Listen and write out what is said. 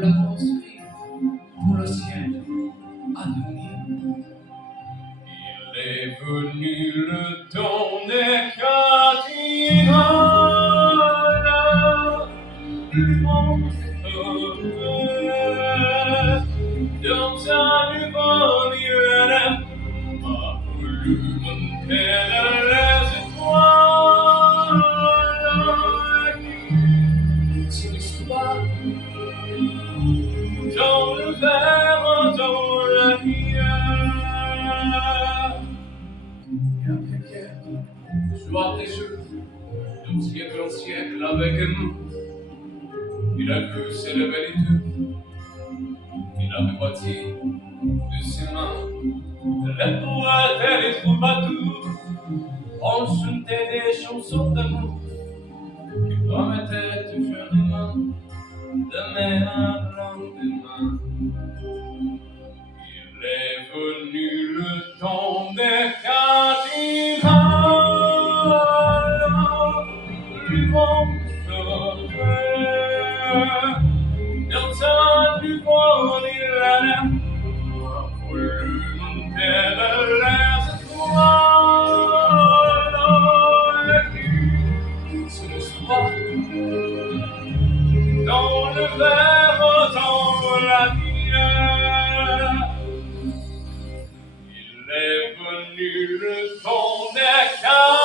l'a construit pour le siècle à venir. Il est venu le temps des cardinals, du monde dans un nouveau millénaire, a voulu monter les étoiles. C'est l'histoire Dans le verre, dans la lumière. et après Pierre, Jour après jour, d'un siècle en siècle avec nous, il a vu s'élever les deux. Il a fait bâti de ses mains les poètes et les troubadours. On chantait des chansons d'amour qui promettaient toujours demain, demain à lendemain. Il est venu le temps des cardinals, du monde dans un nouveau millénaire, a voulu monter les étoiles. c'est l'histoire Dans le verre, dans la lumière, il est venu le temps des cardinals.